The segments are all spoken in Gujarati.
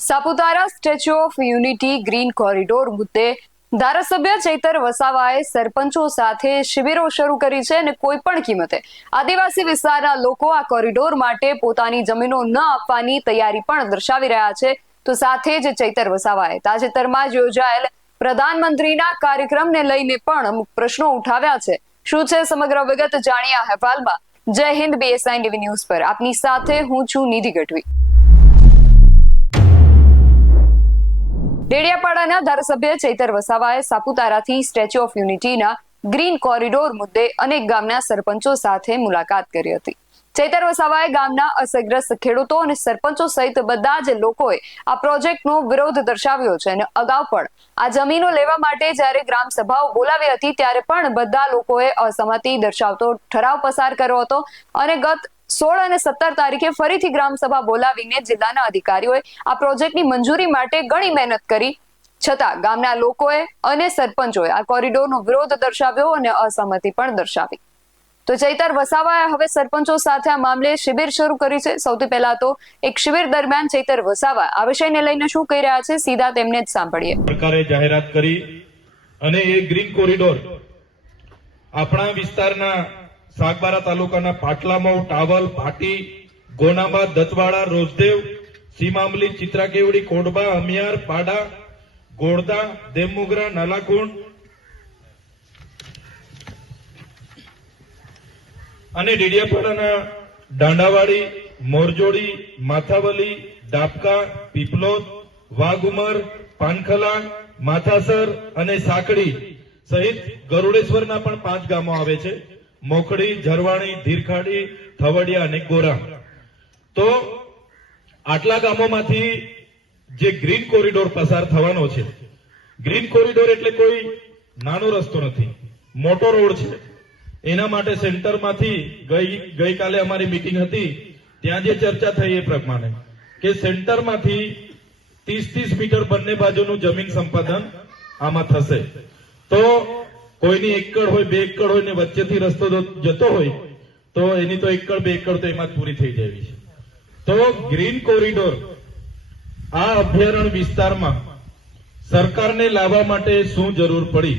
Saputara statue of unity green corridor મુદ્દે ધારાસભ્ય ચૈતર વસાવાએ સરપંચો સાથે શિબિરો શરૂ કરી છે અને કોઈ પણ કિંમતે આદિવાસી વિસ્તારના લોકો આ કોરિડોર માટે પોતાની જમીનો ન આપવાની તૈયારી પણ દર્શાવી રહ્યા છે. તો સાથે જ ચૈતર વસાવાએ તાજેતરમાં જ યોજાયેલ પ્રધાનમંત્રીના કાર્યક્રમને લઈને પણ અમુક પ્રશ્નો ઉઠાવ્યા છે. શું છે સમગ્ર વિગત જાણીએ આ અહેવાલમાં. જય હિન્દ, BSI ટીવી ન્યૂઝ પર આપની સાથે હું છું નિધિ ગઢવી. ડેડિયાપાડાના ધારાસભ્ય ચૈતર વસાવાએ સાપુતારાથી સ્ટેચ્યુ ઓફ યુનિટીના ગ્રીન કોરિડોર મુદ્દે અનેક ગામના સરપંચો સાથે મુલાકાત કરી હતી. ચૈતર વસાવાએ ગામના અસરગ્રસ્ત ખેડૂતો અને સરપંચો સહિત બધા જ લોકોએ આ પ્રોજેક્ટનો વિરોધ દર્શાવ્યો છે અને અગાઉ પણ આ જમીનો લેવા માટે જ્યારે ગ્રામ સભાઓ બોલાવી હતી ત્યારે પણ બધા લોકોએ અસહમતિ દર્શાવતો ઠરાવ પસાર કર્યો હતો અને ગત 16 અને 17 તારીખે ફરીથી ગ્રામસભા બોલાવીને જિલ્લાના અધિકારીઓએ આ પ્રોજેક્ટની મંજૂરી માટે ઘણી મહેનત કરી છતાં ગામના લોકોએ અને સરપંચોએ આ કોરિડોરનો વિરોધ દર્શાવ્યો અને અસહમતિ પણ દર્શાવી. તો ચૈતર વસાવાએ હવે સરપંચો સાથે આ મામલે શિબિર શરૂ કરી છે. સૌથી પહેલા તો એક શિબિર દરમિયાન ચૈતર વસાવા આ વિષયને લઈને શું કહી રહ્યા છે સીધા તેમને જ સાંભળીએ. સરકારે જાહેરાત કરી અને એ ગ્રીન કોરિડોર આપણા વિસ્તારના સાગબારા તાલુકાના પાટલામઉ, ટાવલ, ભાટી, ગોનાબા, દતવાડા, રોજદેવ, સીમામલી, ચિત્રાકેવડી, કોડબા, અમિયાર, પાડા, ગોળદા, દેવમુગરા, નાલાકુંડ અને ડેડિયાપાડાના દાંડાવાડી, મોરજોડી, માથાવલી, ડાબકા, પીપલોદ, વાઘુમર, પાનખલા, માથાસર અને સાંકડી સહિત ગરુડેશ્વરના પણ 5 ગામો આવે છે. મોખડી, ઝરવાણી, ધીરખાડી, થવડિયા અને ગોરા. તો આટલા ગામોમાંથી જે ગ્રીન કોરિડોર પસાર થવાનો છે, ગ્રીન કોરિડોર એટલે કોઈ નાનો રસ્તો નથી, મોટો રોડ છે. એના માટે સેન્ટરમાંથી ગઈકાલે અમારી મીટિંગ હતી ત્યાં જે ચર્ચા થઈ એ પ્રમાણે કે સેન્ટરમાંથી 30 મીટર બંને બાજુનું જમીન સંપાદન આમાં થશે. તો કોઈની 1 એકડ હોય, 2 એકડ હોય ને વચ્ચેથી રસ્તો જતો હોય તો એની તો 1 એકડ 2 એકડ તો એમાં જ પૂરી થઈ જાય છે. તો ગ્રીન કોરિડોર આ અભયારણ્ય વિસ્તારમાં સરકારને લાવવા માટે શું જરૂર પડી?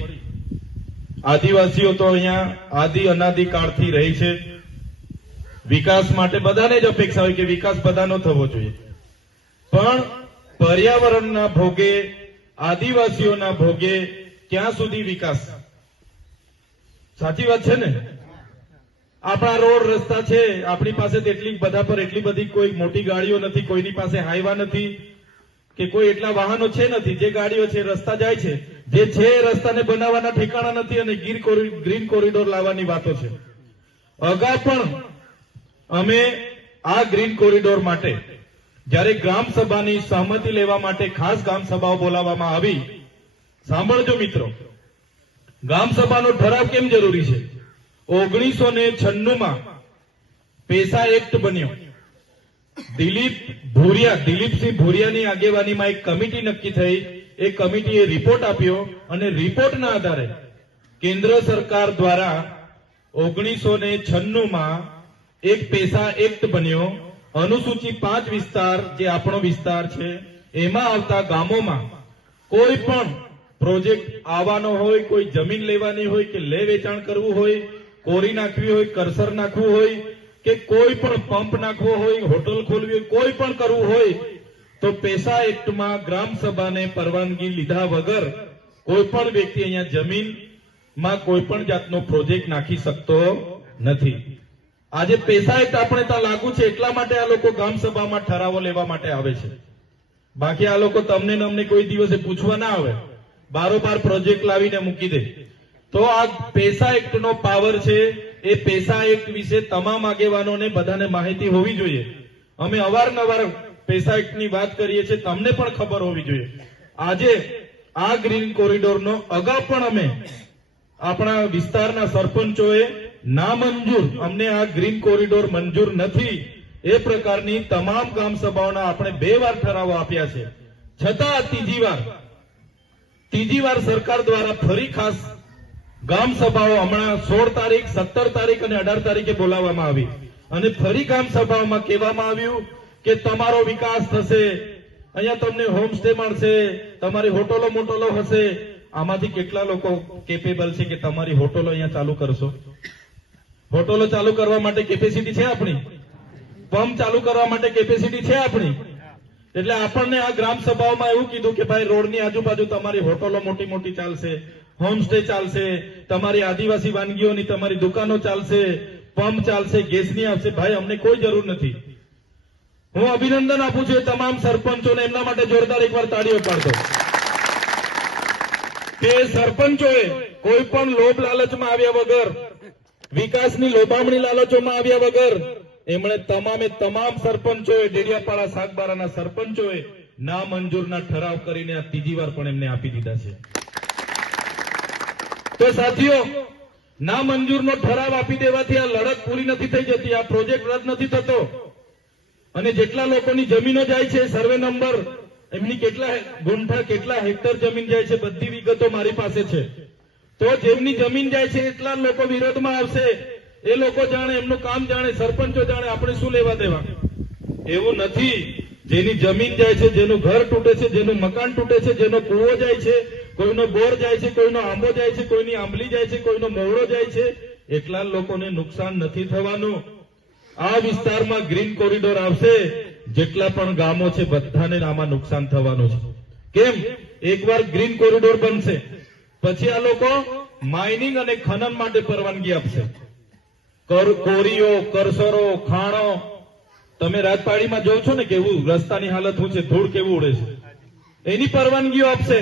આદિવાસીઓ તો અહીંયા આદિ અનાદિ કાળથી રહી છે. વિકાસ માટે બધાને જ અપેક્ષા હોય કે વિકાસ બધાનો થવો જોઈએ, પણ પર્યાવરણના ભોગે, આદિવાસીઓના ભોગે ક્યાં સુધી વિકાસ? સાચી વાત છે ને? આપણા રોડ રસ્તા છે, આપણી પાસે બધા પર એટલી બધી કોઈ મોટી ગાડીઓ નથી, કોઈની પાસે હાઈવા નથી કે કોઈ એટલા વાહનો છે નથી. જે ગાડીઓ છે રસ્તા જાય છે, જે છે રસ્તાને બનાવવાના ઠેકાણા નથી અને ગ્રીન કોરિડોર લાવવાની વાતો છે. અગાઉ પણ અમે આ ગ્રીન કોરિડોર માટે જ્યારે ગ્રામ સભાની સહમતિ લેવા માટે ખાસ ગ્રામ સભાઓ બોલાવવામાં આવી. સાંભળજો મિત્રો, ગ્રામ સભાનો ઠરાવ કેમ જરૂરી છે? 1996માં પેસા એક્ટ બન્યો. દિલીપસિંહ ભુરિયાની આગેવાનીમાં એક કમિટી નક્કી થઈ. એ કમિટીએ રિપોર્ટ આપ્યો અને રિપોર્ટના આધારે કેન્દ્ર સરકાર દ્વારા 1996માં એક પેસા એક્ટ બન્યો. અનુસૂચિ 5 વિસ્તાર જે આપણો વિસ્તાર છે એમાં આવતા ગામોમાં કોઈ પણ પ્રોજેક્ટ આવવાનો હોય, કોઈ જમીન લેવાની હોય કે લે વેચાણ કરવું હોય, કોરી નાખવી હોય, કરસર નાખવું હોય કે કોઈ પણ પંપ નાખવો હોય, હોટલ ખોલવી હોય, કોઈ પણ કરવું હોય તો પેસા એક્ટમાં ગ્રામ સભાને પરવાનગી લીધા વગર કોઈ પણ વ્યક્તિ અહીંયા જમીનમાં કોઈ પણ જાતનો પ્રોજેક્ટ નાખી શકતો નથી. આજે પેસા એક્ટ આપણે ત્યાં લાગુ છે એટલા માટે આ લોકો ગ્રામ સભામાં ઠરાવો લેવા માટે આવે છે. બાકી આ લોકો તમને ને અમને કોઈ દિવસે પૂછવા ના આવે, બારોબાર પ્રોજેક્ટ લાવીને મૂકી દે. તો આ પેસા એક્ટનો પાવર છે. એ પેસા એક્ટ વિશે તમામ આગેવાનોને બધાને માહિતી હોવી જોઈએ. અમે અવારનવાર પેસા એક્ટની વાત કરીએ છીએ, તમને પણ ખબર હોવી જોઈએ. આજે આ ગ્રીન કોરિડોરનો અગાઉ પણ અમે આપણા વિસ્તારના સરપંચોએ નામંજૂર, અમને આ ગ્રીન કોરિડોર મંજૂર નથી એ પ્રકારની તમામ ગ્રામ સભાઓના આપણે 2 વાર ઠરાવો આપ્યા છે. છતાં ત્રીજી વાર સરકાર દ્વારા ફરી ખાસ ગ્રામ સભાઓ હમણાં 16 તારીખ, 17 તારીખ અને 18 તારીખે બોલાવવામાં આવી અને ફરી ગ્રામ સભાઓમાં કહેવામાં આવ્યું કે તમારો વિકાસ થશે, અહીંયા તમને હોમ સ્ટે મળશે, તમારી હોટલો મોટલો હશે. આમાંથી કેટલા લોકો કેપેબલ છે કે તમારી હોટલો અહીંયા ચાલુ કરશો? હોટલો ચાલુ કરવા માટે કેપેસિટી છે આપણી? પંપ ચાલુ કરવા માટે કેપેસિટી છે આપણી? એટલે આપણને આ ગ્રામ સભાઓમાં એવું કીધું કે ભાઈ રોડની આજુબાજુ તમારી હોટલો મોટી મોટી ચાલશે, હોમસ્ટે ચાલશે, તમારી આદિવાસી વાનગીઓની તમારી દુકાનો ચાલશે, પંપ ચાલશે, ગેસની આવશે. ભાઈ અમને કોઈ જરૂર નથી. હું અભિનંદન આપું છું તમામ સરપંચોને, એમના માટે જોરદાર એકવાર તાળીઓ પાડતો કે સરપંચોએ કોઈ પણ લોભ લાલચમાં આવ્યા વગર, વિકાસની લોભામણી લાલચોમાં આવ્યા વગર એમણે તમામ સરપંચોએ, ડેડિયાપાડા સાગબારાના સરપંચોએ ના મંજૂરના ઠરાવ કરીને આ ત્રીજી વાર પણ એમને આપી દીધા છે. તો સાથીઓ, ના મંજૂરનો ઠરાવ આપી દેવાથી આ લડત પૂરી નથી થઈ જતી, આ પ્રોજેક્ટ રદ નથી થતો. અને જેટલા લોકોની જમીનો જાય છે, સર્વે નંબર, એમની કેટલા ગુંઠા, કેટલા હેક્ટર જમીન જાય છે, બધી વિગતો મારી પાસે છે. તો જેમની જમીન જાય છે એટલા લોકો વિરોધમાં આવશે. એ લોકો જાણે, એમનું કામ જાણે, સરપંચો જાણે, આપણે શું લેવા દેવા? એવું નથી. જેની જમીન જાય છે, જેનું ઘર તૂટે છે, જેનું મકાન તૂટે છે, જેનો કૂવો જાય છે, કોઈનો બોર જાય છે, કોઈનો આંબો જાય છે, કોઈની આંબલી જાય છે, કોઈનો મોવડો જાય છે, એટલા લોકોને નુકસાન નથી થવાનું. આ વિસ્તારમાં ગ્રીન કોરિડોર આવશે, જેટલા પણ ગામો છે બધાને આમાં નુકસાન થવાનું છે. કેમ? એકવાર ગ્રીન કોરિડોર બનશે પછી આ લોકો માઇનિંગ અને ખનન માટે પરવાનગી આપશે. કોરીઓ, કરસરો, ખાણો, તમે રાજપાડીમાં જોવ છો ને કેવું રસ્તાની હાલત શું છે, ધૂળ કેવું ઉડે છે, એની પરવાનગીઓ આપશે.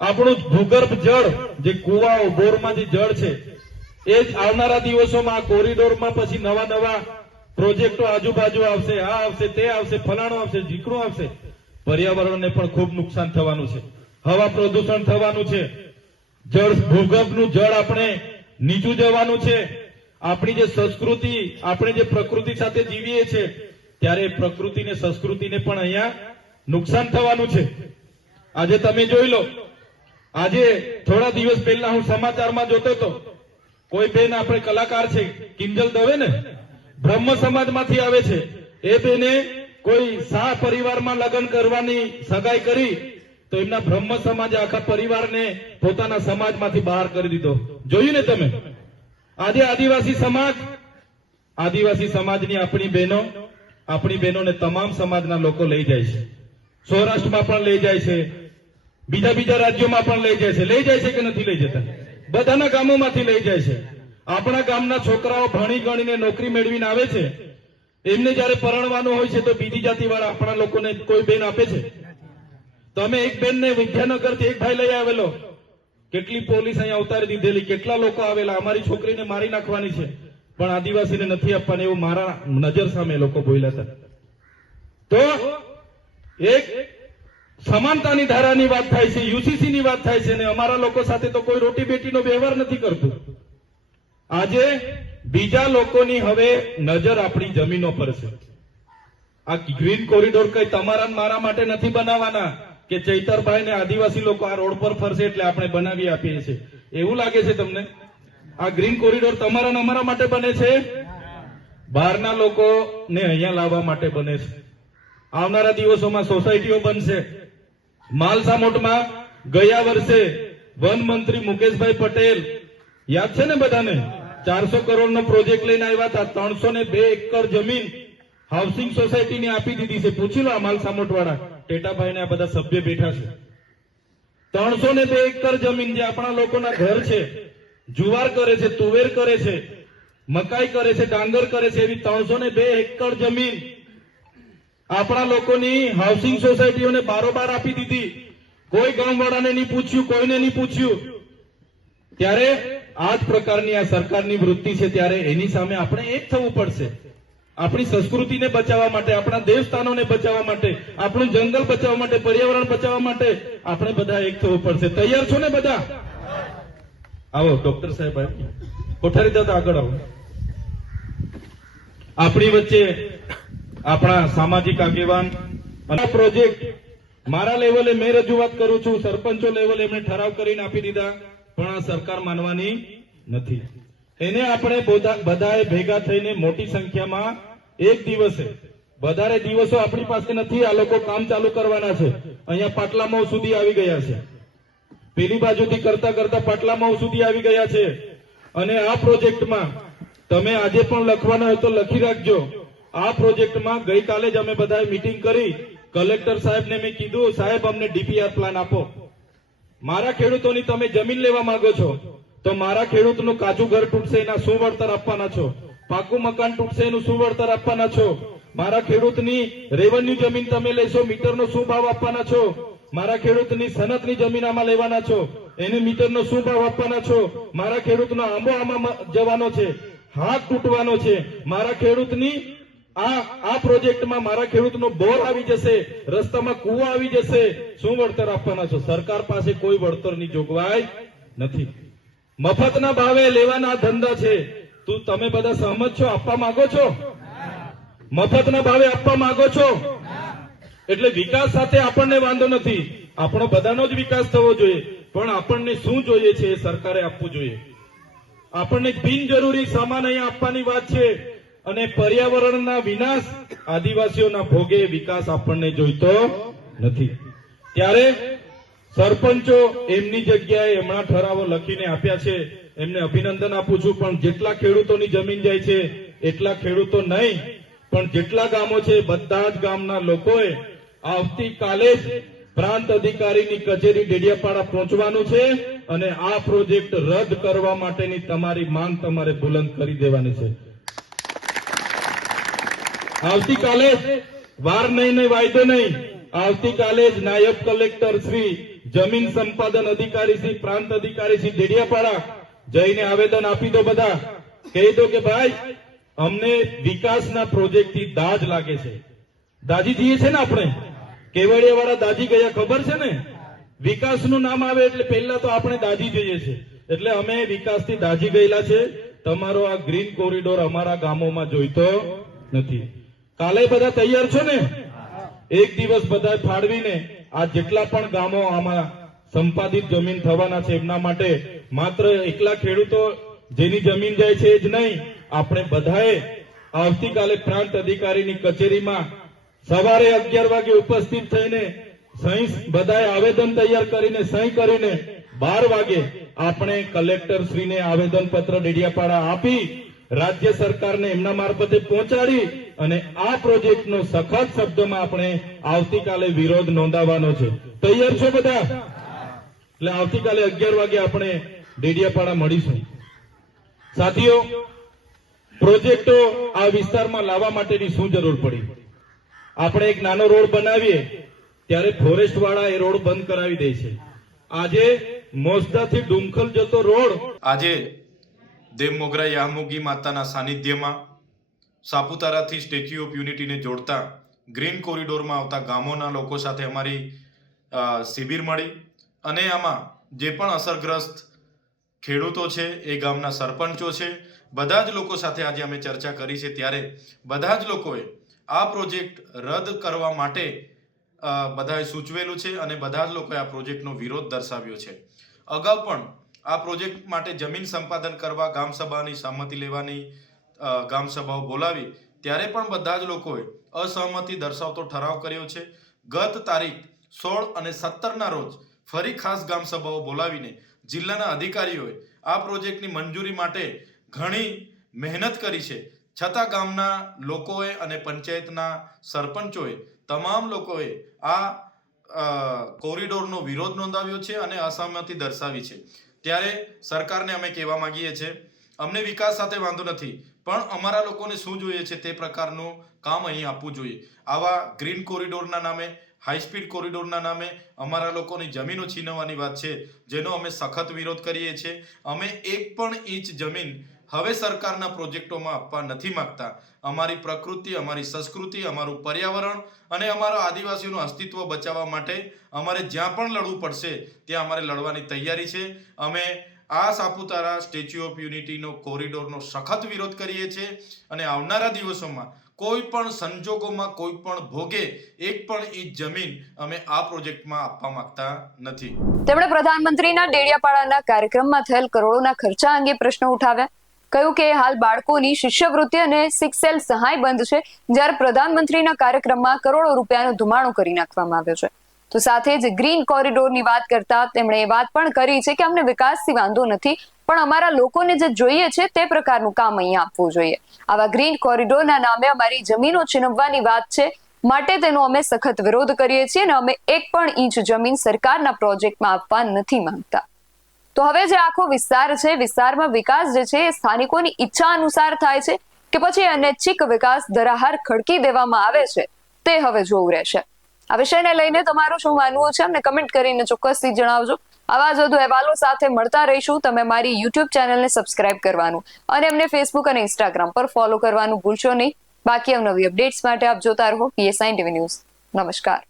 આપણું ભૂગર્ભ જળ, જે કુવાઓ, બોરમાં જે જળ છે, એ જ આવનારા દિવસોમાં આ કોરિડોરમાં પછી નવા નવા પ્રોજેક્ટો આજુબાજુ આવશે, આ આવશે, તે આવશે, ફલાણું આવશે, ઢીકણું આવશે. પર્યાવરણને પણ ખૂબ નુકસાન થવાનું છે, હવા પ્રદૂષણ થવાનું છે, જળ, ભૂગર્ભનું જળ આપણે નીચું જવાનું છે. આપણી જે સંસ્કૃતિ, આપણે જે પ્રકૃતિ સાથે જીવીએ છીએ, ત્યારે પ્રકૃતિને, સંસ્કૃતિને પણ અહીંયા નુકસાન થવાનું છે. આજે તમે જોઈ લો, આજે થોડા દિવસ પહેલા હું સમાચારમાં જોતો હતો, કોઈ બેન, આપણે કલાકાર છે કિંજલ દવે ને, બ્રહ્મ સમાજમાંથી આવે છે, એ બેને કોઈ શાહ પરિવારમાં લગ્ન કરવાની સગાઈ કરી તો એમના બ્રહ્મ સમાજે આખા પરિવારને પોતાના સમાજમાંથી બહાર કરી દીધો. જોયું ને તમે? આજે આદિવાસી સમાજની આપણી બહેનોને તમામ સમાજના લોકો લઈ જાય છે. સૌરાષ્ટ્રમાં પણ લઈ જાય છે, બીજા રાજ્યોમાં પણ લઈ જાય છે. લઈ જાય છે કે નથી લઈ જતા? બધાના ગામોમાંથી લઈ જાય છે. આપણા ગામના છોકરાઓ ભણી ગણીને નોકરી મેળવીને આવે છે, એમને જયારે પરણવાનું હોય છે તો બીજી જાતિવાળા આપણા લોકોને કોઈ બેન આપે છે? તમે એક બેનને વિદ્યાનગરથી એક ભાઈ લઈ આવેલો, કેટલી પોલીસ અહીંયા ઉતારી દીધેલી, કેટલા લોકો આવેલા, અમારી છોકરીને મારી નાખવાની છે, પણ આદિવાસીને નથી આપવાની, એવું મારા નજર સામે લોકો બોલ્યા હતા. તો એક સમાનતાની ધારાની વાત થાય છે, યુસીસી ની વાત થાય છે, અને અમારા લોકો સાથે તો કોઈ રોટી બેટીનો વ્યવહાર નથી કરતું. આજે બીજા લોકોની હવે નજર આપણી જમીનો પર છે. આ ગ્રીન કોરિડોર કઈ તમારા મારા માટે નથી બનાવવાના કે ચૈતરભાઈ ને આદિવાસી લોકો આ રોડ પર ફરશે એટલે આપણે બનાવી આપીએ છીએ. એવું લાગે છે તમને? આ ગ્રીન કોરિડોર તમારા અમારા માટે બને છે? બહારના લોકોને અહીંયા લાવવા માટે બને છે. આવનારા દિવસોમાં સોસાયટીઓ બનશે. માલસામોટમાં ગયા વર્ષે વન મંત્રી મુકેશભાઈ પટેલ, યાદ છે ને બધાને, 400 કરોડનો પ્રોજેક્ટ લઈને આવ્યા હતા. 302 એકર જમીન હાઉસિંગ સોસાયટીને આપી દીધી છે. પૂછી લો આ માલસામોટ વાળા ટેટાભાઈ ને આ બધા સભ્ય બેઠા છે. 302 એકર જમીન જે આપણા લોકોના ઘર છે, જુવાર કરે છે, તુવેર કરે છે, મકાઈ કરે છે, ડાંગર કરે છે, એવી 302 એકર જમીન આપણા લોકોની હાઉસિંગ સોસાયટીઓને બારોબાર આપી દીધી. કોઈ ગામવાળાને નહીં પૂછ્યું, કોઈને નહીં પૂછ્યું. ત્યારે આ જ પ્રકારની આ સરકારની વૃત્તિ છે, ત્યારે એની સામે આપણે એક થવું પડશે. આપણી સંસ્કૃતિને બચાવવા માટે, આપણા દેવસ્થાનોને બચાવવા માટે, આપણું જંગલ બચાવવા માટે, પર્યાવરણ બચાવવા માટે આપણે બધા એક થવું પડશે. તૈયાર છો ને બધા? આવો ડોક્ટર સાહેબ, કોઠારી દાદા આગળ આવો. આપણી વચ્ચે આપણા સામાજિક આગેવાન અને પ્રોજેક્ટ મારા લેવલે મેં રજૂઆત કરું છું, સરપંચો લેવલે એમણે ઠરાવ કરીને આપી દીધા, પણ આ સરકાર માનવાની નથી. એને આપણે બધાએ ભેગા થઈને મોટી સંખ્યામાં એક દિવસે વધારે દિવસો આપણી પાસે નથી. આ લોકો કામ ચાલુ કરવાના છે. અહીંયા પાટલામાવ સુધી આવી ગયા છે. પેલી બાજુથી કરતા કરતા પાટલામાવ સુધી આવી ગયા છે. અને આ પ્રોજેક્ટમાં તમે આજે પણ લખવાના હોય તો લખી રાખજો. આ પ્રોજેક્ટમાં ગઈકાલે જ અમે બધાએ મીટિંગ કરી. કલેક્ટર સાહેબને મેં કીધું, સાહેબ અમને ડીપીઆર પ્લાન આપો. મારા ખેડૂતોની તમે જમીન લેવા માંગો છો તો મારા ખેડૂતનું કાચું ઘર તૂટશે એના શું વળતર આપવાના છો? પાકું મકાન તૂટશે એનું શું વળતર આપવાના છો? મારા ખેડૂતની રેવન્યુ જમીન તમે લેશો, મીટરનો શું ભાવ આપવાના છો? મારા ખેડૂતની સનતની જમીન આમાં લેવાના છો, એને મીટરનો શું ભાવ આપવાના છો? મારા ખેડૂતનો આંબો આમાં જવાનો છે, હાથ તૂટવાનો છે. મારા ખેડૂતની આ પ્રોજેક્ટમાં મારા ખેડૂતનો બોર આવી જશે, રસ્તામાં કૂવો આવી જશે, શું વળતર આપવાના છો? સરકાર પાસે કોઈ વળતરની જોગવાઈ નથી. મફતના ભાવે લેવાના ધંધા છે. તમે બધા સહમત છો? આપવા માંગો છો? મફતના ભાવે આપવા માંગો છો? એટલે વિકાસ સાથે આપણને વાંધો નથી. આપણો બધાનો જ વિકાસ થવો જોઈએ, પણ આપણને શું જોઈએ છે એ સરકારે આપવું જોઈએ. આપણને બિનજરૂરી સામાન અહીંયા આપવાની વાત છે અને પર્યાવરણના વિનાશ, આદિવાસીઓના ભોગે વિકાસ આપણને જોઈતો નથી. ત્યારે સરપંચો એમની જગ્યાએ એમના ઠરાવો લખીને આપ્યા છે, એમને અભિનંદન આપું છું. પણ જેટલા ખેડૂતોની જમીન જાય છે એટલા ખેડૂતો નહીં, પણ જેટલા ગામો છે બધા જ ગામના લોકોએ આવતીકાલે જ પ્રાંત અધિકારીની કચેરી ડેડિયાપાડા પહોંચવાનું છે અને આ પ્રોજેક્ટ રદ કરવા માટેની તમારી માંગ તમારે બુલંદ કરી દેવાની છે. આવતીકાલે જ, વાર નહીં ને વાયદો નહીં, આવતીકાલે જ નાયબ કલેક્ટર શ્રી, જમીન સંપાદન અધિકારી શ્રી, પ્રાંત અધિકારી શ્રી ડેડિયાપાડા જઈને આવેદન આપી દો. બધા કહી દો કે ભાઈ અમને વિકાસના પ્રોજેક્ટથી દાજ લાગે છે. દાજી જઈએ છે ને આપણે, કેવડિયા વાળા દાજી ગયા ખબર છે ને? વિકાસનું નામ આવે એટલે પહેલા તો આપણે દાજી જઈએ છે. એટલે અમે વિકાસથી દાજી ગયેલા છે. તમારો આ ગ્રીન કોરિડોર અમારા ગામોમાં જોઈતો નથી. કાલે બધા તૈયાર છો ને? એક દિવસ બધા ફાળવીને આ જેટલા પણ ગામો આમાં સંપાદિત જમીન થવાના છે એમના માટે માત્ર એકલા ખેડૂતો જેની જમીન જાય છે જ નહીં, આપણે બધાએ આવતીકાલે પ્રાંત અધિકારીની કચેરીમાં સવારે 11 વાગે ઉપસ્થિત થઈને સહી, બધાએ આવેદન તૈયાર કરીને સહી કરીને 12 વાગે આપણે કલેક્ટર શ્રીને આવેદન પત્ર ડેડિયાપાડા આપી રાજ્ય સરકારને એમના મારફતે પહોંચાડી અને આ પ્રોજેક્ટનો સખત શબ્દમાં આપણે આવતીકાલે વિરોધ નોંધાવવાનો છે. તૈયાર છો બધા? એટલે આવતીકાલે 11 વાગે આપણે ડેડિયાપાડા મળીશું. સાથીઓ, પ્રોજેક્ટો આ વિસ્તારમાં લાવવા માટેની શું જરૂર પડી? આપણે એક નાનો રોડ બનાવીએ ત્યારે ફોરેસ્ટ વાળા એ રોડ બંધ કરાવી દે છે. આજે મોસદાથી ડુમખલ જતો રોડ, આજે દેવ મોગરા યામોગી માતાના સાનિધ્યમાં સાપુતારાથી સ્ટેચ્યુ ઓફ યુનિટીને જોડતા ગ્રીન કોરિડોરમાં આવતા ગામોના લોકો સાથે અમારી શિબિર મળી અને આમાં જે પણ અસરગ્રસ્ત ખેડૂતો છે, એ ગામના સરપંચો છે, બધા જ લોકો સાથે આજે અમે ચર્ચા કરી છે. ત્યારે બધા જ લોકોએ આ પ્રોજેક્ટ રદ કરવા માટે બધાએ સૂચવેલું છે અને બધા જ લોકોએ આ પ્રોજેક્ટનો વિરોધ દર્શાવ્યો છે. અગાઉ પણ આ પ્રોજેક્ટ માટે જમીન સંપાદન કરવા ગામસભાની સહમતિ લેવાની ગામસભાઓ બોલાવી ત્યારે પણ બધા જ લોકોએ અસહમતિ દર્શાવતો ઠરાવ કર્યો છે. ગત તારીખ 16 અને 17ના રોજ ફરી ખાસ ગામસભાઓ બોલાવીને જિલ્લાના અધિકારીઓએ આ પ્રોજેક્ટની મંજૂરી માટે ઘણી મહેનત કરી છે. છતાં ગામના લોકોએ અને પંચાયતના સરપંચોએ, તમામ લોકોએ આ કોરિડોરનો વિરોધ નોંધાવ્યો છે અને અસહમતિ દર્શાવી છે. ત્યારે સરકારને અમે કહેવા માંગીએ છીએ, અમને વિકાસ સાથે વાંધો નથી, પણ અમારા લોકોને શું જોઈએ છે તે પ્રકારનું કામ અહીં આપવું જોઈએ. આવા ગ્રીન કોરિડોરના નામે, હાઈસ્પીડ કોરિડોરના નામે અમારા લોકોની જમીનો છીનવવાની વાત છે, જેનો અમે સખત વિરોધ કરીએ છીએ. અમે એક પણ ઇંચ જમીન હવે સરકારના પ્રોજેક્ટોમાં આપવા નથી માંગતા. અમારી પ્રકૃતિ, અમારી સંસ્કૃતિ, અમારું પર્યાવરણ અને અમારા આદિવાસીઓનું અસ્તિત્વ બચાવવા માટે અમારે જ્યાં પણ લડવું પડશે ત્યાં અમારે લડવાની તૈયારી છે. અમે આ સાપુતારા સ્ટેચ્યુ ઓફ યુનિટીનો કોરિડોરનો સખત વિરોધ કરીએ છીએ અને આવનારા દિવસોમાં કોઈ પણ સંજોગોમાં, કોઈ પણ ભોગે એક પણ ઇંચ જમીન અમે આ પ્રોજેક્ટમાં આપવા માંગતા નથી. તેમણે પ્રધાનમંત્રીના ડેડિયાપાડાના કાર્યક્રમમાં થયેલ કરોડોના ખર્ચા અંગે પ્રશ્નો ઉઠાવ્યા. કહ્યું કે હાલ બાળકોની શિષ્યવૃત્તિ અને સિક્સેલ સહાય બંધ છે, જ્યારે પ્રધાનમંત્રીના કાર્યક્રમમાં કરોડો રૂપિયાનો ધુમાડો કરી નાખવામાં આવ્યો છે. તો સાથે જ ગ્રીન કોરિડોરની વાત કરતા તેમણે એ વાત પણ કરી છે કે અમને વિકાસથી વાંધો નથી, પણ અમારા લોકોને જે જોઈએ છે તે પ્રકારનું કામ અહીંયા આપવું જોઈએ. આવા ગ્રીન કોરિડોરના નામે અમારી જમીનો છીનવવાની વાત છે, માટે તેનો અમે સખત વિરોધ કરીએ છીએ અને અમે એક પણ ઇંચ જમીન સરકારના પ્રોજેક્ટમાં આપવા નથી માંગતા. તો હવે જે આખો વિસ્તાર છે, વિસ્તારમાં વિકાસ જે છે એ સ્થાનિકોની ઈચ્છા અનુસાર થાય છે કે પછી અનૈચ્છિક વિકાસ ધરાહાર ખડકી દેવામાં આવે છે, તે હવે જોવું રહેશે. આ વિષયને લઈને તમારું શું માનવું છે અમને કમેન્ટ કરીને ચોક્કસથી જણાવજો. આવા જ વધુ અહેવાલો સાથે મળતા રહીશું. તમે મારી યુટ્યુબ ચેનલને સબસ્ક્રાઇબ કરવાનું અને અમને ફેસબુક અને ઇન્સ્ટાગ્રામ પર ફોલો કરવાનું ભૂલશો નહીં. બાકી અવનવી અપડેટ્સ માટે આપ જોતા રહો PSI TV ન્યૂઝ. નમસ્કાર.